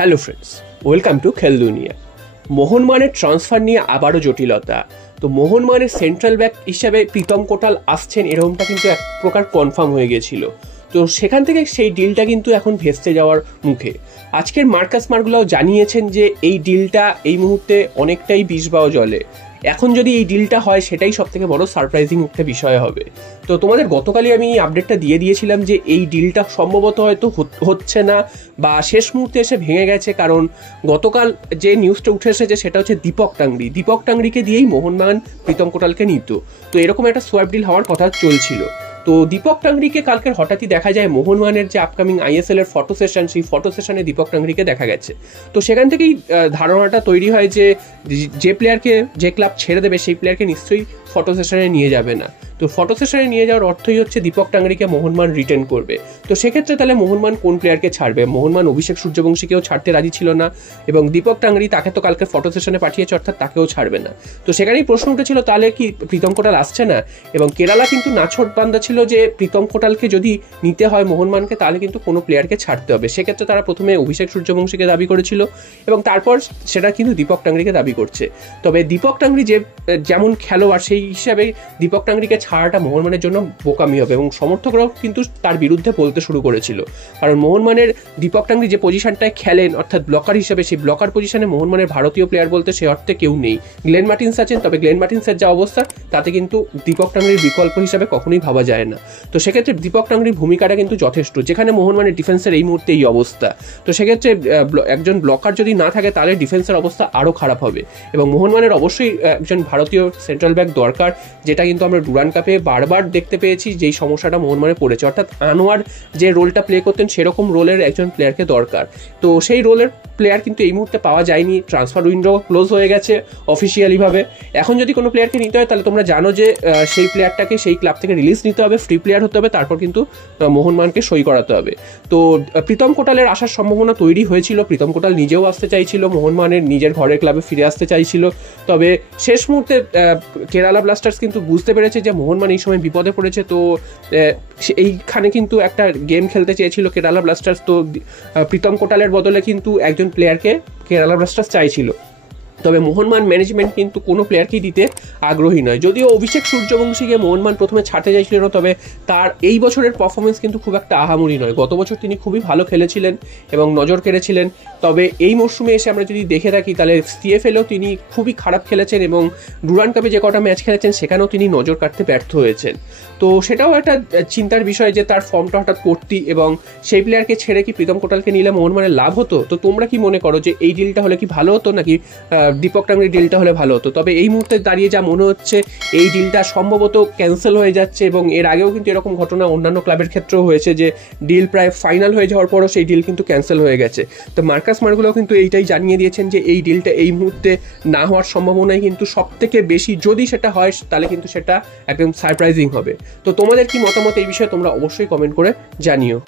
Hello friends, welcome to খেল দুনিয়া। মোহনবাগানের ট্রান্সফার নিয়ে আবারও জটিলতা। তো মোহনবাগানের সেন্ট্রাল ব্যাক হিসাবে প্রীতম কোটাল আসছেন, এরকমটা কিন্তু এক প্রকার কনফার্ম হয়ে গেছিল। তো সেখান থেকে সেই ডিলটা কিন্তু এখন ভেস্তে যাওয়ার মুখে। আজকের মার্কাস মার্গুলাও জানিয়েছেন যে এই ডিলটা এই মুহূর্তে অনেকটাই বিষবাও জলে। এখন যদি এই ডিলটা হয় সেটাই সব থেকে বড় সারপ্রাইজিং একটা বিষয় হবে। তো তোমাদের গতকালই আমি এই আপডেটটা দিয়ে দিয়েছিলাম যে এই ডিলটা সম্ভবত হয়তো হচ্ছে না বা শেষ মুহূর্তে এসে ভেঙে গেছে, কারণ গতকাল যে নিউজটা উঠে এসেছে সেটা হচ্ছে দীপক টাংরিকে দিয়েই মোহনবাগান প্রীতম কোটালকে নিত। তো এরকম একটা সোয়াপ ডিল হওয়ার কথা চলছিল। তো দীপক টাংরিকে কালকের হঠাৎই দেখা যায় মোহনবাগানের যে আপকামিং আইএসএল এর ফটো সেশন, সেই ফটো সেশনে দীপক টাংরিকে দেখা গেছে। তো সেখান থেকেই ধারণাটা তৈরি হয় যে যে প্লেয়ারকে যে ক্লাব ছেড়ে দেবে সেই প্লেয়ারকে নিশ্চয়ই ফটো সেশনে নিয়ে যাবে না। তো ফটো সেশনে নিয়ে যাওয়ার অর্থই হচ্ছে দীপক টাংরিকে মোহনবাগান রিটেন করবে। তো সেক্ষেত্রে তাহলে মোহনবাগান কোন প্লেয়ারকে ছাড়বে? মোহনবাগান অভিষেক সূর্যবংশীকেও ছাড়তে রাজি ছিল না, এবং দীপক টাংরি তাকে তো কালকে ফটো সেশনে পাঠিয়েছে, অর্থাৎ তাকেও ছাড়বে না। তো সেখানেই প্রশ্ন উঠেছিল তাহলে কি প্রীতম কোটাল আসছে না? এবং কেরালা কিন্তু নাছোড় বান্দা ছিল যে প্রীতম কোটালকে যদি নিতে হয় মোহনবাগানকে, তাহলে কিন্তু কোনো প্লেয়ারকে ছাড়তে হবে। সেক্ষেত্রে তারা প্রথমে অভিষেক সূর্যবংশীকে দাবি করেছিল এবং তারপর সেটা কিন্তু দীপক টাংরিকে দাবি করছে। তবে দীপক টাংরি যেমন খেলোয়াড়, সেই হিসাবে দীপক টাংরিকে ছাড়াটা মোহনবাগানের জন্য বোকামি হবে, এবং সমর্থকরাও কিন্তু তার বিরুদ্ধে বলতে শুরু করেছিল। কারণ মোহনবাগানের দীপক টাংরি যে পজিশনটায় খেলেন অর্থাৎ ব্লকার হিসেবে, সেই ব্লকার পজিশনে মোহনবাগানের ভারতীয় প্লেয়ার বলতে সে অর্থে কেউ নেই। গ্লেন মার্টিন্স আছেন, তবে গ্লেন মার্টিন্সের যা অবস্থা তাতে কিন্তু দীপক টাংরির বিকল্প হিসাবে কখনোই ভাবা যায় না। তো সেক্ষেত্রে দীপক টাংরির ভূমিকাটা কিন্তু যথেষ্ট, যেখানে মোহনবাগানের ডিফেন্সের এই মুহূর্তে এই অবস্থা। তো সেক্ষেত্রে একজন ব্লকার যদি না থাকে তাহলে ডিফেন্সের অবস্থা আরও খারাপ হবে, এবং মোহনবাগানের অবশ্যই একজন ভারতীয় সেন্ট্রাল ব্যাক দরকার, যেটা কিন্তু আমরা ডুরান্ড কাপে বারবার দেখতে পেয়েছি যেই সমস্যাটা মোহনবাগানে পড়েছে। অর্থাৎ আনোয়ার যে রোলটা প্লে করতেন সেরকম রোলের একজন প্লেয়ারকে দরকার। তো সেই রোলের প্লেয়ার কিন্তু এই মুহূর্তে পাওয়া যায়নি। ট্রান্সফার উইন্ডো ক্লোজ হয়ে গেছে অফিসিয়ালিভাবে। এখন যদি কোনো প্লেয়ারকে নিতে হয় তাহলে তোমরা জানো যে সেই প্লেয়ারটাকে সেই ক্লাব থেকে রিলিজ নিতে হবে, ফ্রি প্লেয়ার হতে হবে, তারপর কিন্তু মোহনবাগানকে সই করাতে হবে। তো প্রীতম কোটালের আসার সম্ভাবনা তৈরি হয়েছিল। প্রীতম কোটাল নিজেও আসতে চাইছিল, মোহনবাগানের নিজের ঘরের ক্লাবে ফিরে আসতে চাইছিল। তবে শেষ মুহূর্তে কেরালা ব্লাস্টার্স কিন্তু বুঝতে পেরেছে যে মোহনবাগান এই সময় বিপদে পড়েছে। তো এইখানে কিন্তু একটা গেম খেলতে চেয়েছিল কেরালা ব্লাস্টার্স। তো প্রীতম কোটালের বদলে কিন্তু একজন প্লেয়ারকে কেরালা ব্লাস্টার্স চাইছিল। তবে মোহনবাগান ম্যানেজমেন্ট কিন্তু কোনো প্লেয়ারকেই দিতে আগ্রহী নয়। যদিও অভিষেক সূর্যবংশীকে মোহনবাগান প্রথমে ছাড়তে চাইছিল না, তবে তার এই বছরের পারফরমেন্স কিন্তু খুব একটা আহামরি নয়। গত বছর তিনি খুবই ভালো খেলেছিলেন এবং নজর কেড়েছিলেন। তবে এই মরশুমে এসে আমরা যদি দেখে থাকি তাহলে সিএফএলেও তিনি খুবই খারাপ খেলেছেন, এবং ডুরান্ড কাপে যে কটা ম্যাচ খেলেছেন সেখানেও তিনি নজর কাটতে ব্যর্থ হয়েছেন। তো সেটাও একটা চিন্তার বিষয় যে তার ফর্মটা হঠাৎ পড়তি, এবং সেই প্লেয়ারকে ছেড়ে কি প্রীতম কোটালকে নিলে মোহনবাগানের লাভ হতো? তো তোমরা কি মনে করো যে এই ডিলটা হলে কি ভালো হতো, নাকি দীপক টাংরির ডিলটা হলে ভালো হতো? তবে এই মুহূর্তে দাঁড়িয়ে যা মনে হচ্ছে এই ডিলটা সম্ভবত ক্যান্সেল হয়ে যাচ্ছে, এবং এর আগেও কিন্তু এরকম ঘটনা অন্যান্য ক্লাবের ক্ষেত্রেও হয়েছে যে ডিল প্রায় ফাইনাল হয়ে যাওয়ার পরও সেই ডিল কিন্তু ক্যান্সেল হয়ে গেছে। তো মার্কাস মার্গুলাও কিন্তু এইটাই জানিয়ে দিয়েছেন যে এই ডিলটা এই মুহূর্তে না হওয়ার সম্ভাবনাই কিন্তু সব থেকে বেশি। যদি সেটা হয় তাহলে কিন্তু সেটা একদম সারপ্রাইজিং হবে। তো তোমাদের কি মতামত এই বিষয়ে তোমরা অবশ্যই কমেন্ট করে জানিও।